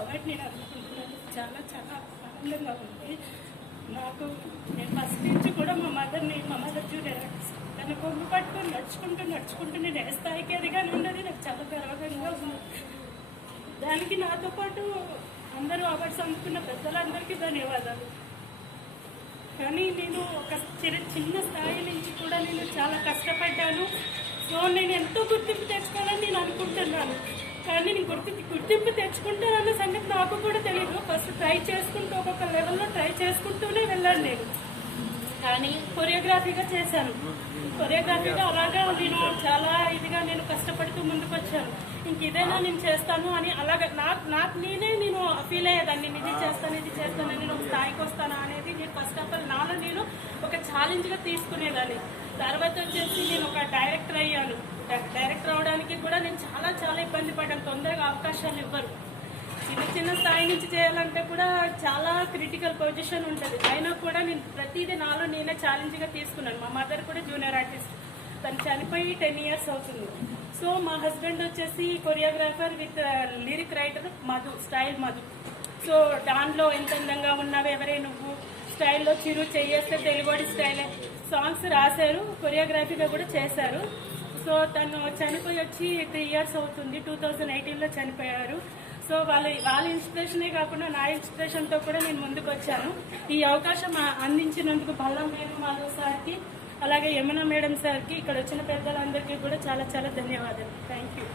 Award నేను అందుకుంటున్నాను. చాలా చాలా ఆనందంగా ఉంది నాకు. నేను ఫస్ట్ నుంచి కూడా మా మదర్ జూనియర్ తన కొమ్ము పట్టుకొని నడుచుకుంటూ నేను ఏ స్థాయికి ఎదిగానే ఉన్నది నాకు చాలా గర్వంగా ఉంది. దానికి నాతో పాటు అందరూ అవార్డ్స్ అందుకున్న పెద్దలందరికీ ధన్యవాదాలు. కానీ నేను ఒక చిన్న స్థాయి నుంచి కూడా నేను చాలా కష్టపడ్డాను. సో నేను ఎంతో గుర్తింపు తెచ్చుకోవాలని నేను అనుకుంటున్నాను. కానీ నేను గుర్తింపు తెచ్చుకుంటానన్న సంగతి నాకు కూడా తెలియదు. ఫస్ట్ ట్రై చేసుకుంటూ ఒక్కొక్క లెవెల్లో ట్రై చేసుకుంటూనే వెళ్ళాను నేను. కానీ కొరియోగ్రఫీగా చేశాను. కొరియోగ్రఫీగా అలాగా నేను చాలా ఇదిగా నేను కష్టపడుతూ ముందుకు వచ్చాను. ఇంక ఇదేనా నేను చేస్తాను అని అలాగా నాకు నేనే నేను ఫీల్ అయ్యేదాన్ని. నేను ఇది చేస్తాను నేను ఒక స్థాయికి వస్తాను అనేది నేను ఫస్ట్ ఆఫ్ ఆల్ నాలో నేను ఒక ఛాలెంజ్గా తీసుకునేదాన్ని. తర్వాత వచ్చేసి నేను ఒక డైరెక్టర్ అయ్యాను. డైరెక్టర్ అవడానికి కూడా నేను చాలా ఇబ్బంది పడ్డాను. తొందరగా అవకాశాలు ఇవ్వరు. చిన్న స్థాయి నుంచి చేయాలంటే కూడా చాలా క్రిటికల్ పొజిషన్ ఉంటుంది. అయినా కూడా నేను ప్రతిదీ నాలో నేనే ఛాలెంజ్గా తీసుకున్నాను. మా మదర్ కూడా జూనియర్ ఆర్టిస్ట్, తను చనిపోయి 10 years అవుతుంది. సో మా హస్బెండ్ వచ్చేసి choreographer with lyric writer style Madhu. So దానిలో ఎంత అందంగా ఉన్నావు ఎవరే నువ్వు స్టైల్లో చిరు చేయేస్తే తెలుగుడి స్టైలే సాంగ్స్ రాశారు, కొరియోగ్రఫీగా కూడా చేశారు. సో తను చనిపోయి వచ్చి 3 years అవుతుంది. 2018లో చనిపోయారు. సో వాళ్ళ ఇన్స్పిరేషనే కాకుండా నా ఇన్స్పిరేషన్తో కూడా నేను ముందుకు వచ్చాను. ఈ అవకాశం అందించినందుకు బల్లం మాధవ్ సార్కి, అలాగే యమున మేడం సార్కి, ఇక్కడ వచ్చిన పెద్దలందరికీ కూడా చాలా ధన్యవాదాలు. Thank you.